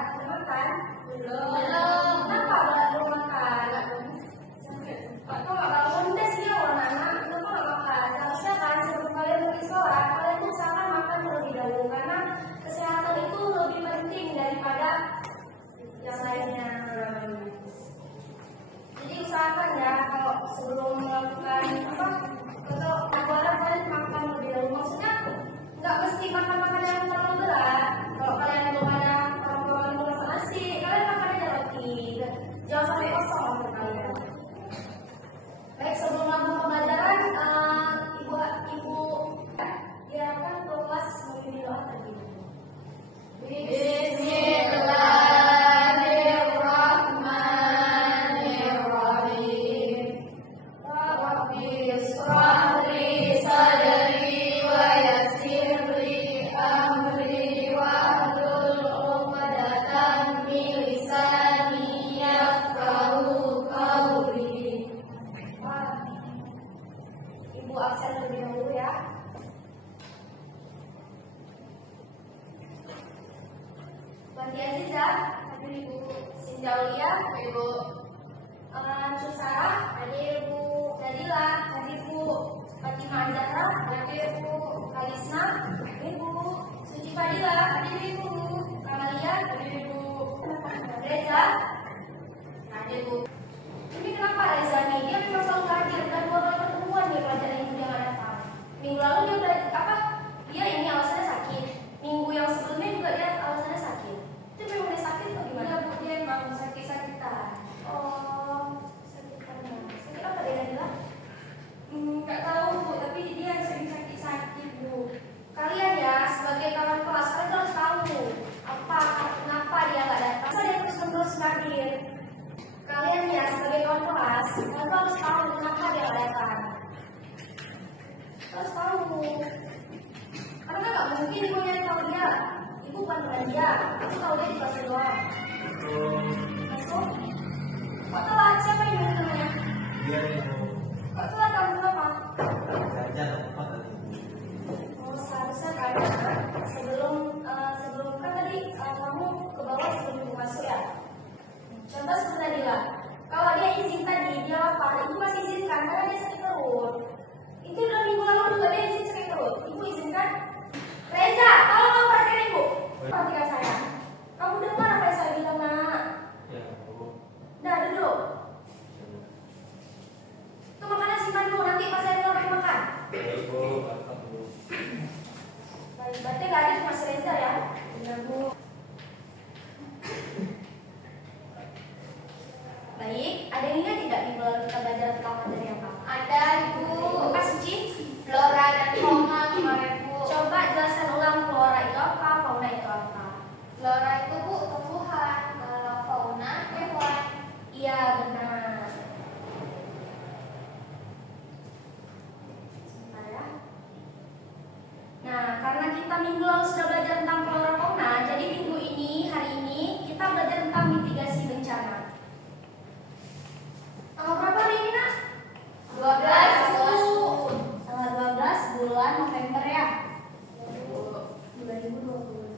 Udah makan? Belum. Kenapa belum makan? Kok nggak bangun deh sih anak-anak? Kenapa nggak makan? Harusnya kan sebelum kalian pergi sekolah, kalian tuh usahakan makan terlebih dahulu karena kesehatan itu lebih penting daripada yang lainnya. Jadi usahakan ya kalau sebelum melakukan kalau olahraga kalian makan lebih dahulu. Maksudnya nggak mesti makan yang terlalu berat. Kalau kalian belum ada orang mau masak nasi, kalian makan aja roti. Jangan sampai kosong untuk kalian. Baik, sebelum melakukan pembelajaran, ibu diharapkan kelas memimpin doa terlebih dahulu. Ibu absen terlebih dahulu ya. Banti Aziza, hadir Ibu Sinjaulia, Ibu Cusara, hadir Ibu Nadila, hadir Ibu Fatimah Zahra, hadir Ibu Kalisna, hadir Ibu Suci Fadila, hadir Ibu Kamalia, hadir Ibu Reza, hadir Ibu. Ini kenapa Reza nih? Dia memang selalu hadir dan 2 kali pertemuan nih pelajaran ibu yang ada datang. Minggu lalu dia udah Dia ini alasannya sakit. Minggu yang sebelumnya juga dia alasannya sakit. Itu memang dia sakit atau gimana? Iya Bu, dia emang sakit-sakitan. Oh, sakit apa dia bilang? Nggak tahu Bu, tapi dia sering sakit-sakit Bu. Kalian ya sebagai kawan kelas kalian harus tahu kenapa dia nggak datang. Masa dia terus-menerus hadir? Kalian ya sebagai kawan kelas kalian harus tahu kenapa dia nggak datang. Harus tahu. Karena nggak mungkin ibu yang tahu dia. Ibu bukan dengan dia. Aku tahu dia di kelas doang. Masuk. Kok telat? Siapa yang minum namanya? Dia itu. Kok telat kamu kenapa? Saja tempat tadi. Oh, seharusnya kan sebelum kan tadi kamu ke bawah sebelum ibu masuk ya. Contoh seperti tadi lah. Kalau dia izin tadi, dia lapar, ibu masih izinkan karena dia sakit perut. Itu udah minggu lalu juga dia izin sakit perut. Ibu izinkan. Reza, tolong kamu perhatikan ibu. Perhatikan saya. Kamu dengar apa yang saya bilang, nak? Ya, Bu. Dah, duduk. Itu makanan simpan dulu, nanti pas saya keluar makan. Baik, Bu. Makan, Bu. Baik, berarti nggak ada cuma si Reza ya? Iya, Bu. Baik, ada yang ingat tidak minggu lalu kita belajar tentang materi apa? Ada Ibu. Apa Suci? Flora dan fauna kemarin Bu. Coba jelaskan ulang flora itu apa, fauna itu apa? Flora itu Bu tumbuhan, kalau fauna hewan. Iya, benar. Sebentar ya. Nah, karena kita minggu lalu sudah belajar tentang flora fauna, jadi hari ini kita belajar tentang mitigasi bencana. Tanggal berapa hari ini, Nak? 12 Bu. Tanggal 12 bulan November ya? 2020.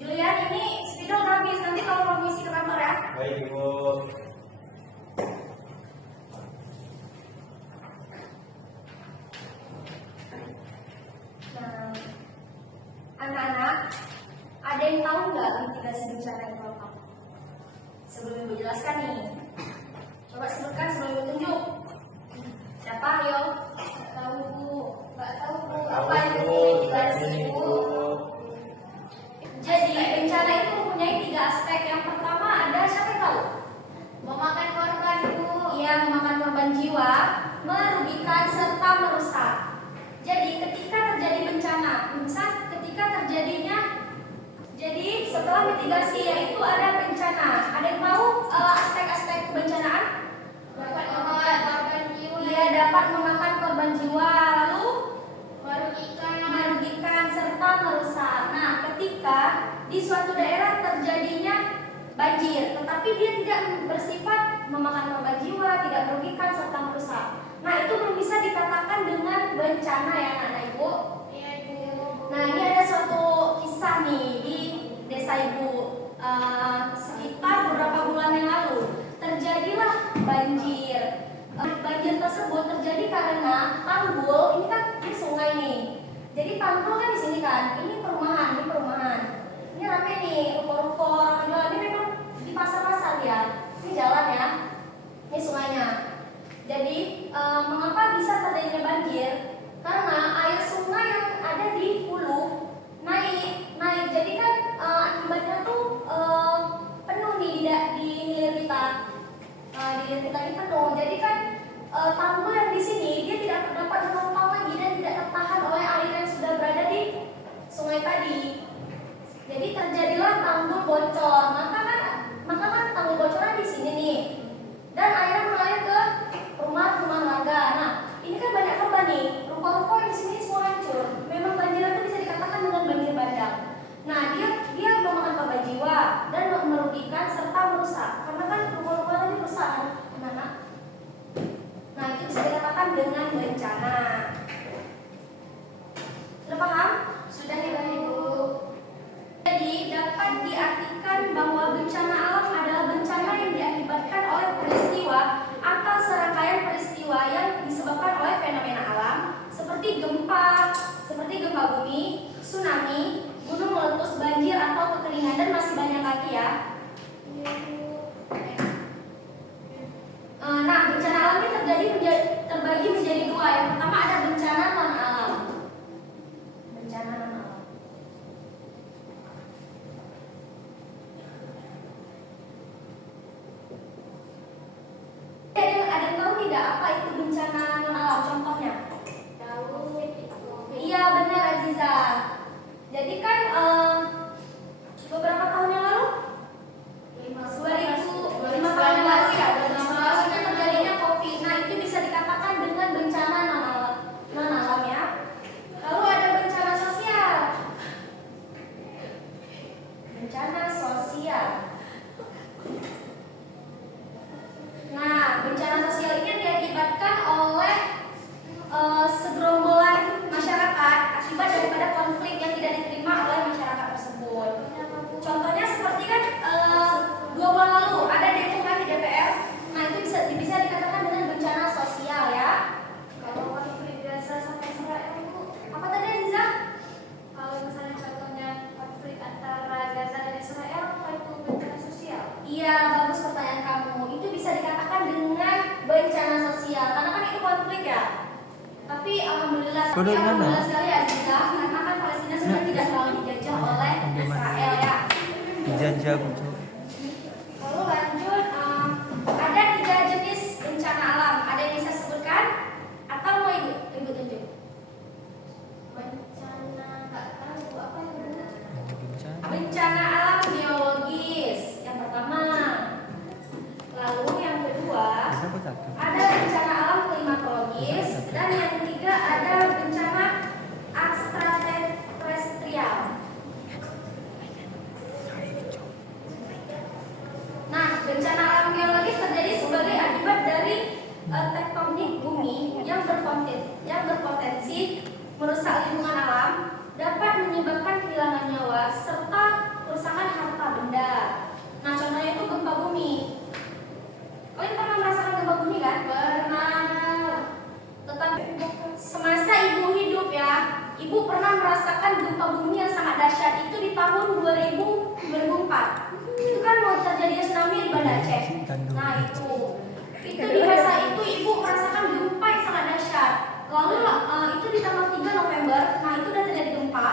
Julian, ini spidol udah habis. Nanti kamu mau ngisi ke kantor ya? Baik, Ibu. Nah, anak-anak, ada yang tahu nggak mitigasi bencana itu apa? Sebelum ibu jelaskan nih, coba sebutkan sebelum ibu tunjuk. Siapa? Ayo. Nggak tahu Bu. Nggak tahu Bu. Tahu, Apa yang Bu. mitigasi Ini, Bu? Bu. Jadi bencana itu mempunyai 3 aspek. Yang pertama ada siapa yang tahu? Memakan korban Bu. Yang memakan korban jiwa, merugikan serta merusak. Jadi ketika terjadi bencana, misal ketika terjadinya, jadi setelah mitigasi yaitu ada bencana. Ada yang tahu aspek-aspek kebencanaan? Dapat memakan korban jiwa. Ia dapat memakan korban jiwa, lalu merugikan serta merusak. Nah, ketika di suatu daerah terjadinya banjir, tetapi dia tidak bersifat memakan korban jiwa, tidak merugikan serta merusak. Nah, itu belum bisa dikatakan dengan bencana ya anak-anak Ibu. Iya, Ibu. Nah, ini ada suatu kisah nih di desa Ibu. Sekitar beberapa bulan yang lalu terjadilah banjir. Banjir tersebut terjadi karena tanggul, ini kan di sungai nih. Jadi tanggul kan di sini kan, ini perumahan. Ini rame nih, ruko-ruko, orang jual. Ini memang di pasar-pasar ya. Ini jalan ya, ini sungainya. Jadi mengapa bisa terjadinya banjir? Karena air sungai yang ada di hulu naik. Jadi kan akibatnya tuh penuh nih di hilir kita. Di hilir kita ini penuh. Jadi kan tanggul yang di sini dia tidak dapat menopang lagi dan tidak tertahan oleh air yang sudah berada di sungai tadi. Jadi terjadilah tanggul bocor. Maka kan tanggul bocornya di sini nih. Dan airnya mengalir ke rumah-rumah warga. Nah, ini kan banyak korban nih. Ruko-ruko yang di sini semua hancur. Memang banjir itu bisa dikatakan dengan banjir bandang. Nah, dia memakan korban jiwa dan merugikan serta merusak. Karena kan ruko-ruko tadi rusak, anak-anak. Nah, itu bisa dikatakan dengan bencana. Sudah paham? Sudah ya, Ibu. Jadi dapat diartikan bahwa bencana alam adalah bencana yang diakibatkan oleh peristiwa atau serangkaian peristiwa yang disebabkan oleh fenomena alam seperti gempa bumi, tsunami, gunung meletus, banjir atau kekeringan, dan masih banyak lagi ya. Nah, bencana alam ini terbagi menjadi dua. Yang pertama ada bencana non alam. Bencana non alam. Ada yang tahu tidak apa itu bencana non alam? Contohnya? Tahu. Iya benar Aziza. Jadi kan beberapa tahun yang lalu, 5 tahun yang lalu ya, terjadinya COVID. Nah, itu bisa dikatakan dengan bencana non alam ya. Lalu ada bencana sosial. Bencana sosial. Nah, bencana sosial ini diakibatkan oleh segerombolan masyarakat akibat daripada konflik yang tidak diterima oleh masyarakat tersebut. Contohnya seperti kan 2 bulan lalu ada demo kan di DPR. Nah, itu bisa dikatakan dengan bencana sosial ya. Kalau konflik Gaza sampai Israel, Ibu. Apa tadi Aziza? Kalau misalnya contohnya konflik antara Gaza dan Israel, apa itu bencana sosial? Iya, bagus pertanyaan kamu. Itu bisa dikatakan dengan bencana sosial karena kan itu konflik ya. Tapi alhamdulillah sekali Aziza, karena kan Palestina sudah tidak terlalu dijajah oleh Israel ya. Dijajah. Lalu lanjut, ada 3 jenis bencana alam. Ada yang bisa sebutkan? Atau mau ibu tunjuk? Bencana nggak tahu apa itu. Bencana alam geologis yang pertama. Lalu yang kedua ada bencana alam klimatologis, dan yang ketiga ada bencana ekstraterestrial. Nah, bencana alam geologis terjadi sebagai akibat dari tektonik bumi yang berpotensi merusak lingkungan alam, dapat menyebabkan kehilangan nyawa serta kerusakan harta benda. Nah, contohnya itu gempa bumi. Kalian pernah merasakan gempa bumi kan? Pernah. Tetapi semasa ibu hidup ya, ibu pernah merasakan gempa bumi yang sangat dahsyat itu di tahun 2004. Itu kan mau terjadinya tsunami di Banda Aceh. Nah, itu di masa itu ibu merasakan gempa yang sangat dahsyat. Lalu itu di tanggal 3 November. Nah, itu udah terjadi gempa.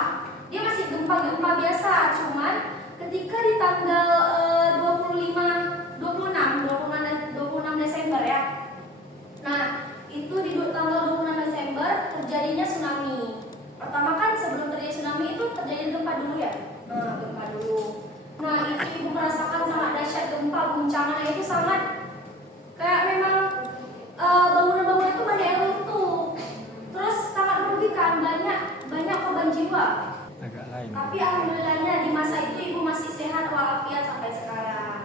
Dia masih gempa biasa, cuman ketika di tanggal 26 Desember ya. Nah, itu di tanggal 26 Desember terjadinya tsunami. Pertama kan sebelum terjadi tsunami itu terjadi gempa dulu ya. Gempa dulu. Nah, itu ibu merasakan sangat dahsyat gempa, guncangannya itu sangat kayak memang bangunan-bangunan itu banyak yang runtuh. Terus sangat merugikan, banyak korban jiwa. Agak lain. Tapi alhamdulillahnya di masa itu ibu masih sehat walafiat sampai sekarang.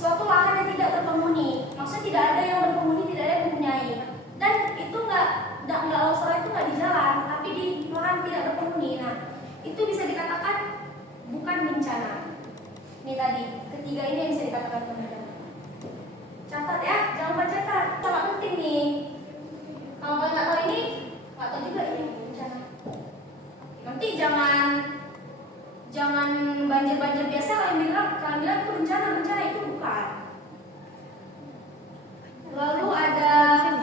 suatu lahan yang tidak berpenghuni. Maksudnya tidak ada yang berpenghuni, tidak ada yang mempunyai. Dan itu nggak longsor itu nggak di jalan, tapi di lahan tidak berpenghuni. Nah, itu bisa dikatakan bukan bencana. Ini tadi, ketiga ini yang bisa dikatakan bencana. Catat ya, jangan lupa catat. Sangat penting nih. Kalau kalian nggak tahu ini, nggak tahu juga ini bencana. Nanti jangan banjir biasa kalian bilang itu bencana itu bukan. Lalu ada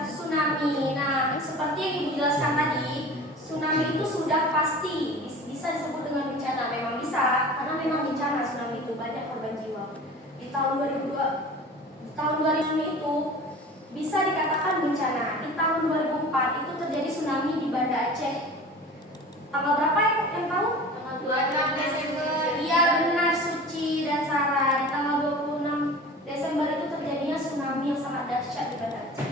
tsunami. Nah, seperti yang Ibu jelaskan tadi, tsunami itu sudah pasti bisa disebut dengan bencana. Memang bisa, karena memang bencana tsunami itu banyak korban jiwa. Di tahun 2000 itu bisa dikatakan bencana. Di tahun 2004 itu terjadi tsunami di Banda Aceh. Tanggal berapa yang tahu? Tanggal 26 Desember. Iya benar, Suci dan Sarah. Di tanggal 26 Desember itu terjadinya tsunami yang sangat dahsyat di Banda Aceh.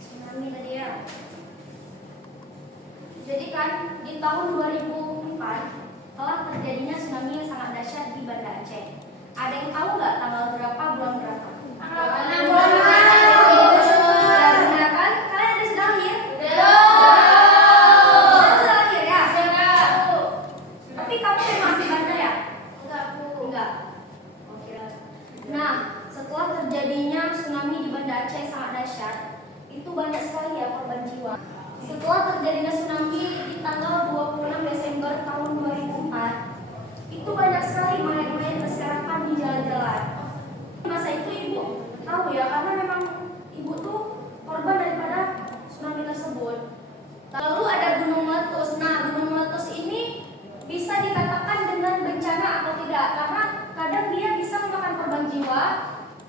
Tsunami tadi ya. Jadi kan di tahun 2004 telah terjadinya tsunami yang sangat dahsyat di Banda Aceh. Ada yang tahu nggak tanggal berapa, bulan berapa? Tanggal 6 Bulan bulan benar kan? Kalian ada sudah lahir? Tapi kamu memang di Banda ya? Enggak. Oke. Nah, setelah terjadinya tsunami di Banda Aceh yang sangat dahsyat, itu banyak sekali ya korban jiwa. Setelah terjadinya tsunami di tanggal 26 Desember tahun 2004, itu banyak sekali mayat-mayat berserakan di jalan-jalan. Masa itu Ibu tahu ya, karena memang Ibu tuh korban daripada tsunami tersebut. Lalu ada gunung meletus. Nah, gunung meletus ini bisa dikatakan dengan bencana atau tidak, karena kadang dia bisa memakan korban jiwa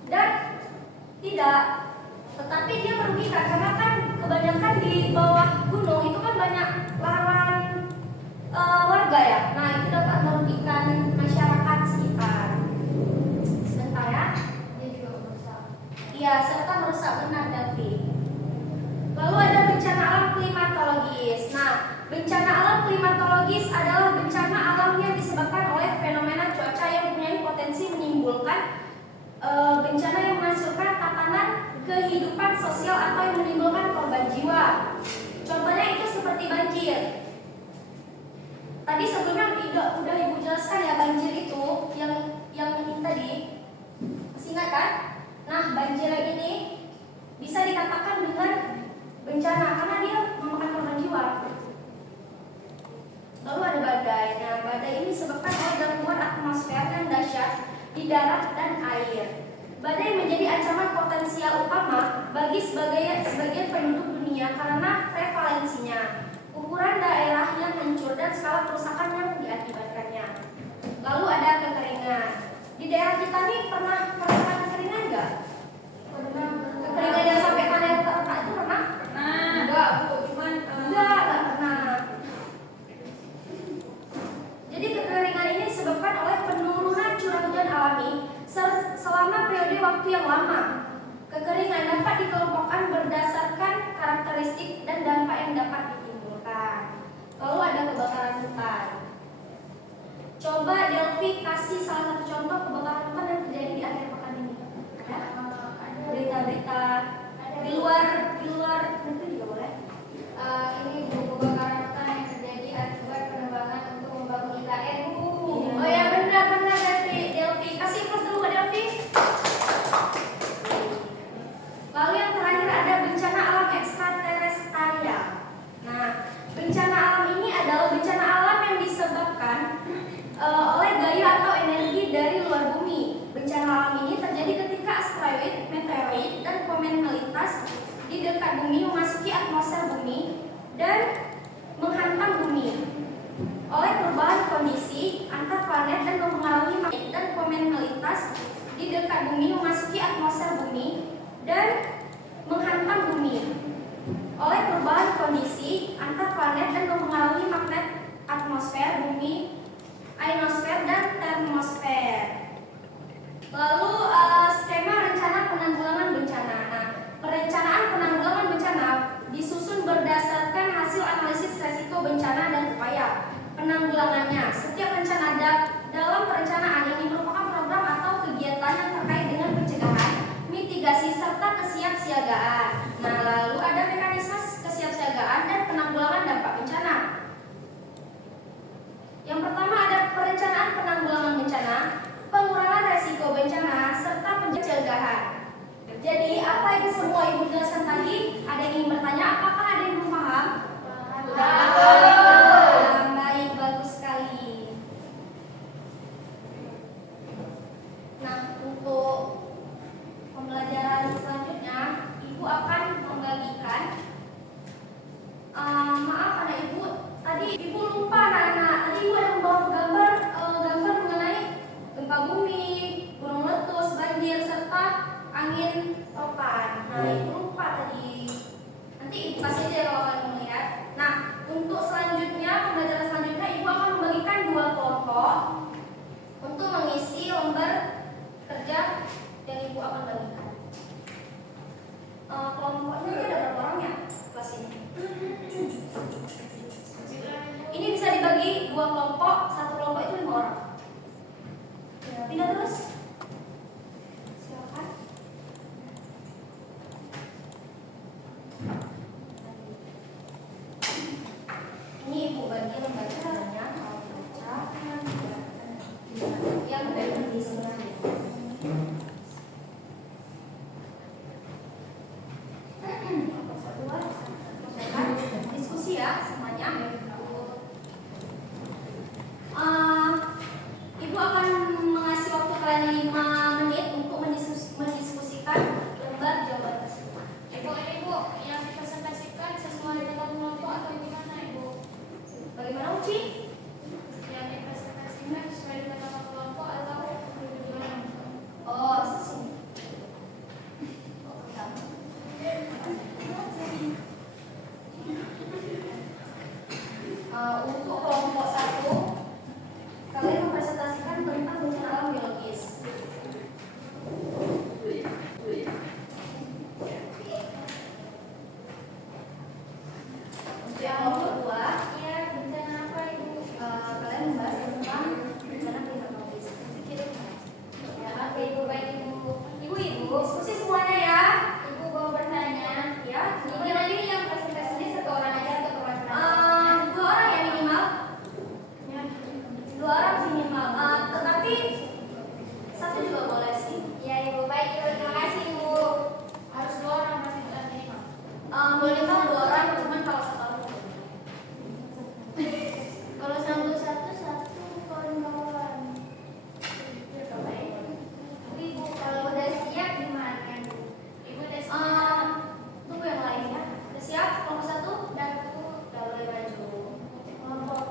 dan tidak, tetapi dia merugikan karena kan kebanyakan di bawah gunung itu kan banyak lahan warga ya. Nah, itu dapat merugikan masyarakat sekitar. Sebentar ya. Dia juga merusak. Iya, serta merusak, benar Davi. Lalu ada bencana alam klimatologis. Nah, bencana alam klimatologis adalah bencana alam yang disebabkan oleh fenomena cuaca yang mempunyai potensi menimbulkan bencana yang menghasilkan tatanan kehidupan sosial atau yang menimbulkan korban jiwa. Contohnya itu seperti banjir. Tadi sebelumnya udah Ibu jelaskan ya, banjir itu yang ini tadi. Masih ingat kan? Nah, banjir yang ini bisa dikatakan dengan bencana karena dia memakan korban jiwa. Lalu ada badai. Nah, badai ini disebabkan oleh gangguan atmosfer yang dahsyat di darat dan air. Badai menjadi ancaman potensial utama bagi sebagian penduduk dunia karena prevalensinya, ukuran daerah yang hancur dan skala kerusakan yang diakibatkannya. Lalu ada kekeringan. Di daerah kita nih pernah merasakan kekeringan nggak? Kekeringan yang sampai tanah retak itu pernah? Enggak, Bu. Cuman Enggak pernah. Jadi kekeringan ini disebabkan oleh penurunan curah hujan alami selama periode waktu yang lama. Kekeringan dapat dikelompokkan berdasarkan karakteristik dan dampak yang dapat ditimbulkan. Lalu ada kebakaran hutan. Coba Delvi kasih salah satu contoh kebakaran hutan yang terjadi di akhir pekan ini. Ada berita-berita di luar negeri juga boleh. ini kebakaran hutan yang terjadi akibat penebangan untuk membangun IKN. Oh ya, benar Delvi. Kasih plus dulu ke Delvi. Lalu yang terakhir ada bencana alam ekstraterestrial. Nah, bencana alam ini adalah bencana alam yang disebabkan oleh gaya atau energi dari luar bumi. Bencana alam ini terjadi ketika asteroid, meteoroid, dan komet melintas di dekat bumi, memasuki atmosfer bumi dan menghantam bumi. Oleh perubahan kondisi antar planet dan mempengaruhi magnet dan komet melintas di dekat bumi, memasuki atmosfer bumi dan menghantam bumi. Oleh perubahan kondisi antar planet dan mempengaruhi magnet atmosfer bumi, ionosfer dan termosfer. Lalu skema rencana penanggulangan bencana. Nah, perencanaan penanggulangan bencana disusun berdasarkan hasil analisis resiko bencana dan upaya penanggulangannya. Setiap rencana dalam perencanaan ini merupakan program terus? Silakan. Ini Ibu bagi lembaganya kalau baca yang ada di sini. Diskusi ya semuanya. Ibu akan mengasih waktu kalian 5 menit untuk mendiskusikan lembar jawaban tersebut. Ibu, ini Bu, yang dipresentasikan sesuai dengan kelompok atau gimana Ibu? Bagaimana Uci? Yang dipresentasikan sesuai dengan nama kelompok atau gimana? Oh, sini. Untuk kelompok 1, kalian mempresentasikan tentang bencana alam biologis. Untuk yang kelompok 2, Iya, bencana apa Ibu? kalian membahas tentang bencana klimatologis. Ya, oke Ibu, baik Ibu. Ibu-ibu, diskusi semuanya ya. Ibu mau bertanya, Ya, ini lagi yang presentasinya satu orang aja atau kelompok? 2 orang ya minimal. Ya, 2 orang minimal. Tetapi 1 juga boleh sih. ya Ibu, baik Ibu, terima kasih Ibu. Harus 2 orang masih minimal. Minimal 2 orang, cuman kalau 1 orang boleh. Kalau satu kawan-kawan. Baik. Ibu, kalau udah siap gimana Bu? Ibu udah siap? Tunggu yang lainnya. Udah siap? Kelompok 1? Dan Bu, Udah boleh maju. kelompok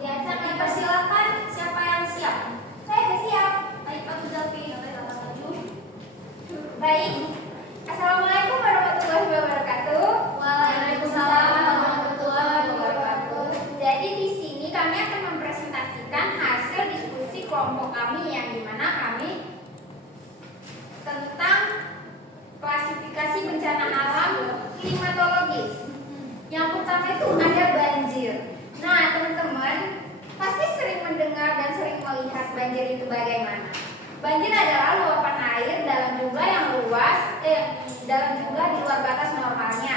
Biasa dipersilakan siapa yang siap? saya udah siap. Baik, Pak Zulfi. Maju. Baik. Assalamualaikum warahmatullahi wabarakatuh. Waalaikumsalam warahmatullahi wabarakatuh. Jadi di sini kami akan mempresentasikan hasil diskusi kelompok kami yang dimana kami tentang klasifikasi bencana alam klimatologis. Yang pertama itu ada banjir. Nah teman-teman pasti sering mendengar dan sering melihat banjir itu bagaimana. Banjir adalah luapan air dalam jumlah yang luas, dalam jumlah di luar batas normalnya,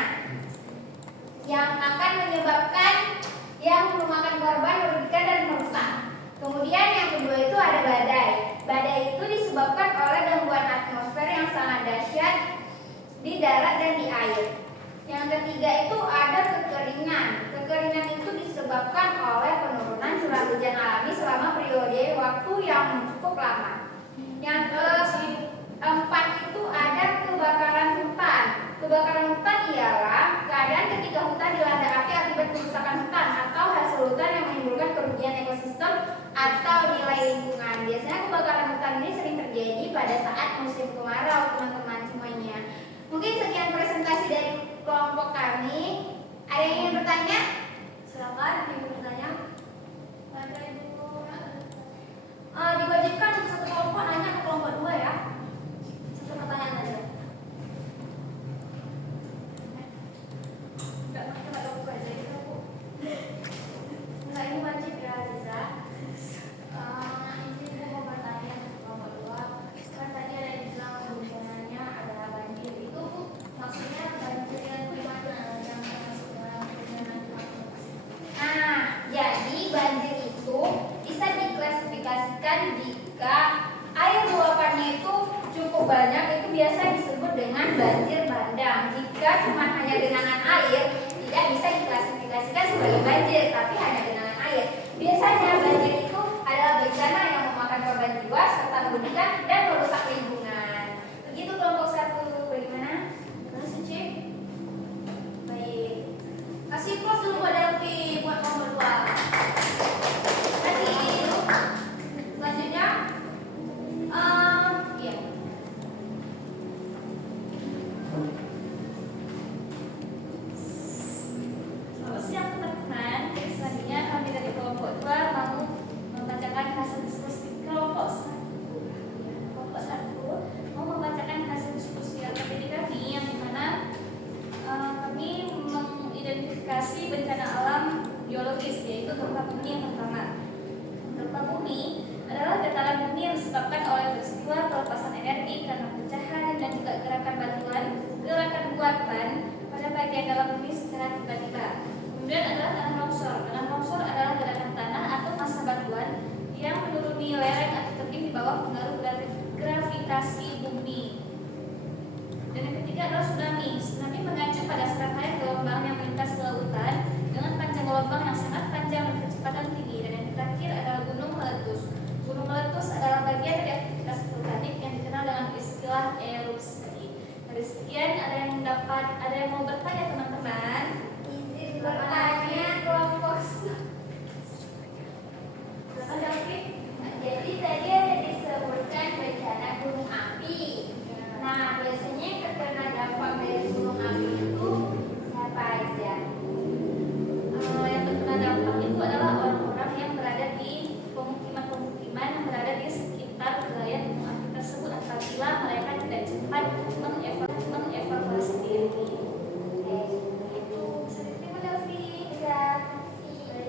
yang akan menyebabkan yang memakan korban, merugikan dan merusak. Kemudian yang kedua itu ada badai. Badai itu disebabkan oleh gangguan atmosfer yang sangat dahsyat di darat dan di air. Yang ketiga itu ada kekeringan. Kekeringan itu disebabkan oleh penurunan curah hujan alami selama periode waktu yang cukup lama. Yang keempat itu ada kebakaran hutan. Kebakaran hutan ialah keadaan ketika hutan dilanda api akibat kerusakan hutan atau hasil hutan yang menimbulkan kerugian ekosistem atau nilai lingkungan. Biasanya kebakaran hutan ini sering terjadi pada saat musim kemarau, teman-teman semuanya. Mungkin sekian presentasi dari kelompok kami. Ada yang ingin bertanya? Silakan yang bertanya. Ada Ibu. Diwajibkan untuk 1 kelompok nanya ke kelompok 2 ya. 1 pertanyaan aja. Enggak pakai kalau buka aja gitu Bu. Enggak, ini wajib ya Aziza. Ini saya mau bertanya ke kelompok 2. Kan tadi ada yang bilang bencananya adalah banjir. Itu Bu, maksudnya banjir yang gimana? Yang termasuk dalam bencana klimatologis. Nah, jadi banjir itu bisa diklasifikasikan jika air luapannya itu cukup banyak, itu biasa disebut dengan banjir bandang. Jika cuma hanya genangan air, tidak bisa diklasifikasikan sebagai banjir, tapi hanya genangan air. Biasanya banjir itu adalah bencana yang memakan korban jiwa serta merugikan dan merusak lingkungan. Begitu kelompok 1. Bagaimana? Terus Suci? Baik. Kasih plus dulu buat Delphi buat kelompok 2. Kasih. Selanjutnya, iya. Selamat siang teman-teman. Selanjutnya kami dari kelompok 2 mau Ada yang mau bertanya teman-teman? Izin bertanya kelompok. Silakan Delvi. Jadi tadi ada disebutkan bencana gunung api. Nah, biasanya yang terkena dampak dari gunung api itu siapa aja? Yang terkena dampak itu adalah orang-orang yang berada di pemukiman-pemukiman yang berada di sekitar wilayah gunung api tersebut apabila mereka tidak cepat mengevakuasi diri. Oke, Itu bisa diterima Delvi. ya.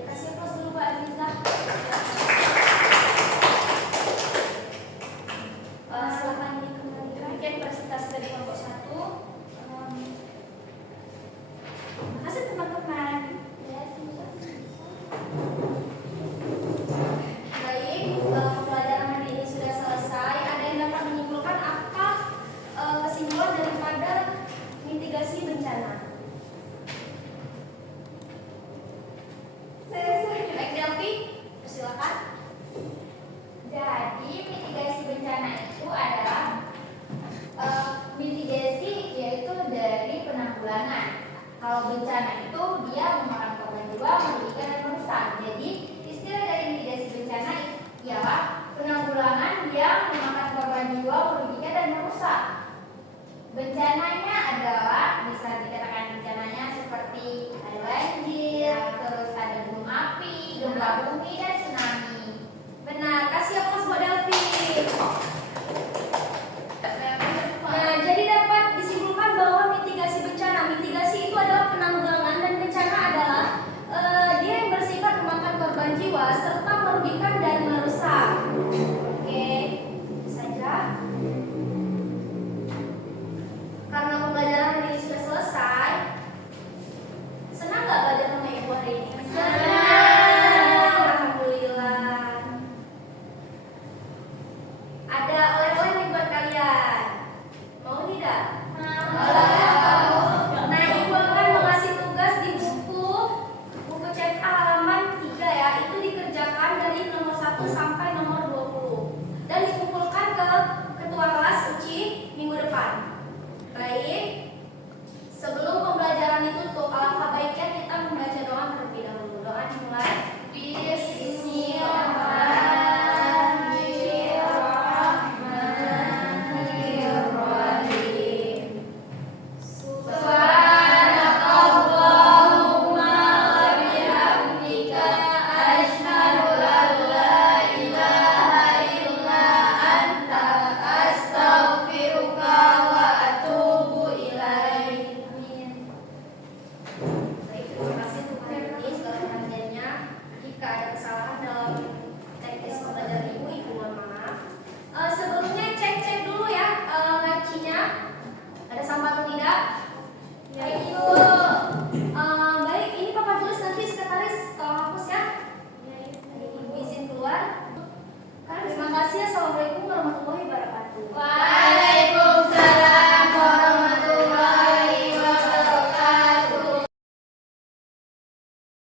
Kasih aplaus dulu Mbak Aziza. Silakan dikembalikan. Demikian presentasi dari kelompok 1. Terima kasih teman-teman. Baik, pembelajaran hari ini sudah selesai. Ada yang dapat menyimpulkan apa kesimpulan daripada mitigasi bencana? Baik, Delvi, silakan. Jadi mitigasi bencana itu adalah mitigasi yaitu dari penanggulangan. Kalau bencana itu dia memakan korban jiwa, merugikan dan merusak. Jadi istilah dari mitigasi bencana ialah penanggulangan yang memakan korban jiwa, merugikan dan merusak. Bencananya adalah bisa dikatakan bencananya seperti ada banjir, terus ada gunung api, gempa bumi dan tsunami. Benar, kasih aplaus buat Delvi. Nah, jadi dapat disimpulkan bahwa mitigasi itu adalah penanggulangan dan bencana adalah dia yang bersifat memakan korban jiwa serta merugikan dan merusak. Oke, itu saja. Karena pembelajaran hari ini sudah selesai, senang nggak belajar sama Ibu hari ini? Senang, alhamdulillah. Ada oleh-oleh nih buat kalian. Mau tidak? Nah, Ibu akan mengasih tugas di buku cetak halaman 3 ya. Itu dikerjakan dari nomor 1 sampai nomor 20 dan dikumpulkan ke ketua kelas Uci minggu depan. Baik. Sebelum pembelajaran ditutup, alangkah baiknya kita membaca doa terlebih dahulu. Doa dimulai. Bismillahirrahmanirrahim. Subhanakallahumma wa bihamdika asyhadu an la ilaha illa anta astaghfiruka wa atubu ilaik. Amin. Baik, terima kasih untuk hari ini segala perhatiannya. Jika ada kesalahan dalam teknis pembelajaran Ibu mohon maaf. Sebelumnya cek dulu ya lacinya. Ada sampah atau tidak? Baik, Ibu. Baik, ini Papa tulis nanti sekretaris tolong hapus ya. Ibu izin keluar. Terima kasih. Assalamualaikum warahmatullahi wabarakatuh.